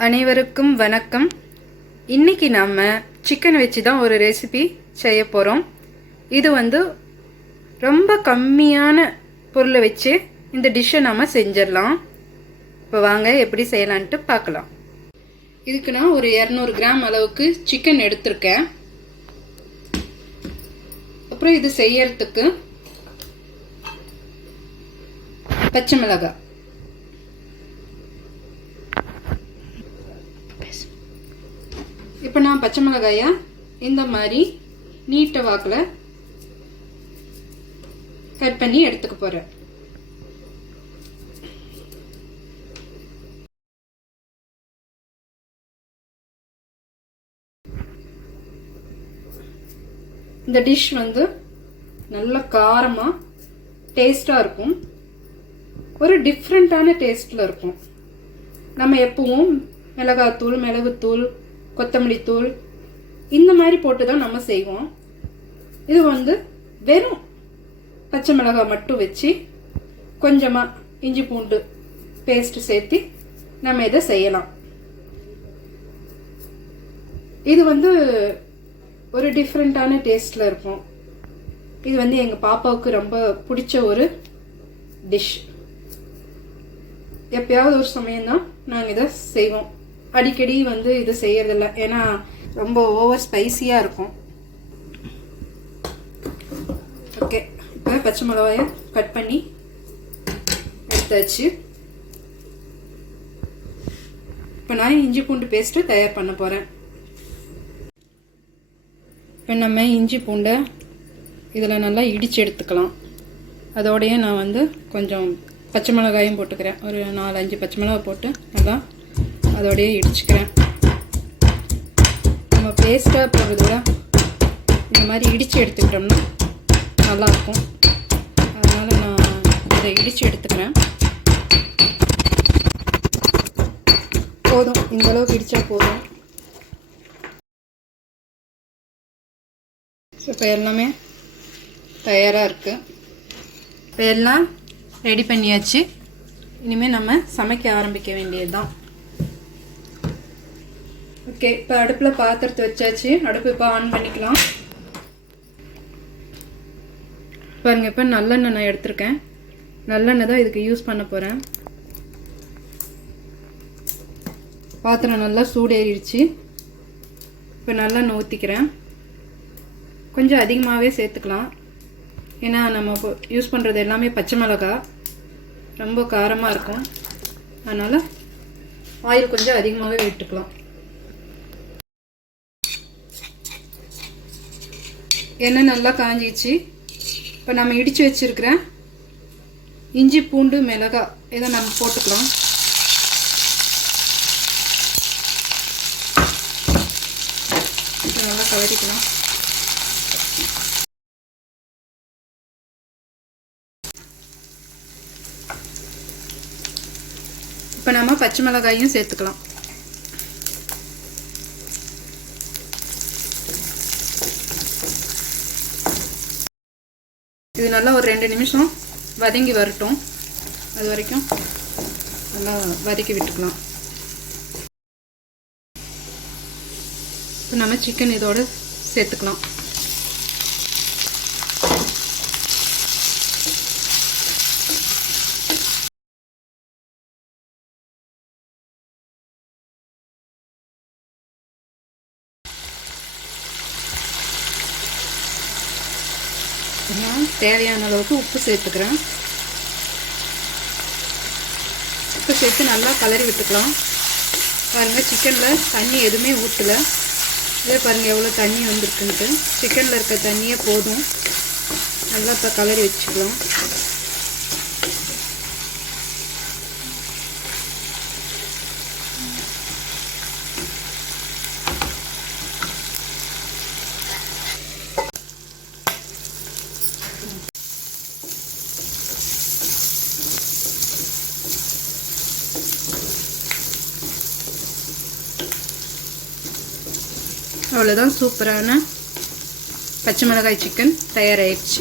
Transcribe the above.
அனைவருக்கும் வணக்கம். இன்னைக்கு நம்ம சிக்கன் வச்சு தான் ஒரு ரெசிபி செய்ய போகிறோம். இது ரொம்ப கம்மியான பொருளை வச்சு இந்த டிஷ்ஷை நம்ம செஞ்சிடலாம். இப்போ வாங்க எப்படி செய்யலான்ட்டு பார்க்கலாம். இதுக்கு நான் ஒரு 200 கிராம் அளவுக்கு சிக்கன் எடுத்திருக்கேன். அப்புறம் இது செய்யறதுக்கு பச்சை மிளகாய், இப்போ நான் பச்சை மிளகாயை இந்த மாதிரி நீட்ட வாக்கில் கட் பண்ணி எடுத்துக்க போகிறேன். இந்த டிஷ் நல்ல காரமாக டேஸ்டாக இருக்கும். ஒரு டிஃப்ரெண்ட்டான டேஸ்டில் இருக்கும். நம்ம எப்பவும் மிளகாத்தூள், மிளகுத்தூள், கொத்தமல்லி தூள் இந்த மாதிரி போட்டு தான் நம்ம செய்வோம். இது வெறும் பச்சை மிளகாய் மட்டும் வச்சு கொஞ்சமாக இஞ்சி பூண்டு பேஸ்ட் சேர்த்து நம்ம இதை செய்யலாம். இது ஒரு டிஃப்ரெண்ட்டான டேஸ்டில் இருக்கும். இது எங்கள் பாப்பாவுக்கு ரொம்ப பிடிச்ச ஒரு டிஷ். எப்பயாவது ஒரு சமயம்தான் நாங்கள் இதை செய்வோம். அடிக்கடி இது செய்யறதில்ல, ஏன்னா ரொம்ப ஓவர் ஸ்பைசியாக இருக்கும். ஓகே, இப்போ பச்சை மிளகாயை கட் பண்ணி எடுத்தாச்சு. இப்போ நான் இஞ்சி பூண்டு பேஸ்ட்டு தயார் பண்ண போகிறேன். இப்போ நம்ம இஞ்சி பூண்டை இதில் நல்லா இடித்து எடுத்துக்கலாம். அதோடையே நான் கொஞ்சம் பச்சை மிளகாயும் போட்டுக்கிறேன். ஒரு 4-5 பச்சை மிளகாய் போட்டு நல்லா அதோடையே இடிச்சுக்கிறேன். நம்ம பேஸ்ட்டாக போடுறத விட இந்த மாதிரி இடித்து எடுத்துக்கிட்டோம்னா நல்லாயிருக்கும். அதனால் நான் இதை இடித்து எடுத்துக்கிறேன். போதும், இந்தளவுக்கு இடித்தா போதும். ஸோ இப்போ எல்லாமே தயாராக இருக்குது. இப்போ எல்லாம் ரெடி பண்ணியாச்சு. இனிமேல் நம்ம சமைக்க ஆரம்பிக்க வேண்டியது தான். ஓகே, இப்போ அடுப்பில் பாத்திரத்தை வச்சாச்சு. அடுப்பு இப்போ ஆன் பண்ணிக்கலாம். பாருங்கள், இப்போ நல்லெண்ணெய் நான் எடுத்திருக்கேன். நல்லெண்ணெய் தான் இதுக்கு யூஸ் பண்ண போகிறேன். பாத்திரம் நல்லா சூடேறிடுச்சு. இப்போ நல்லெண்ணெய் ஊற்றிக்கிறேன். கொஞ்சம் அதிகமாகவே சேர்த்துக்கலாம், ஏன்னா நம்ம இப்போ யூஸ் பண்ணுறது எல்லாமே பச்சை மிளகாய் ரொம்ப காரமாக இருக்கும். அதனால் ஆயில் கொஞ்சம் அதிகமாகவே விட்டுக்கலாம். எண்ணெய் நல்லா காஞ்சிச்சு. இப்போ நம்ம இடித்து வச்சுருக்கிற இஞ்சி பூண்டு மிளகாய் இதை நம்ம போட்டுக்கலாம். நல்லா கலரிக்கலாம். இப்போ நம்ம பச்சை மிளகாயும் சேர்த்துக்கலாம். இது நல்லா ஒரு 2 நிமிஷம் வதங்கி வரட்டும். அது வரைக்கும் நல்லா வதக்கி விட்டுக்கலாம். இப்போ நம்ம சிக்கன் இதோடு சேர்த்துக்கலாம். நான் தேவையான அளவுக்கு உப்பு சேர்த்துக்கிறேன். உப்பு சேர்த்து நல்லா கலரி விட்டுக்கலாம். பாருங்கள், சிக்கனில் தண்ணி எதுவுமே ஊற்றலை. இதே பாருங்கள் எவ்வளோ தண்ணி வந்திருக்குன்ட்டு. சிக்கனில் இருக்க தண்ணியே போதும். நல்லா இப்போ கலரி வச்சுக்கலாம். அவ்வளோதான், சூப்பரான பச்சை மிளகாய் சிக்கன் தயாராகிடுச்சு.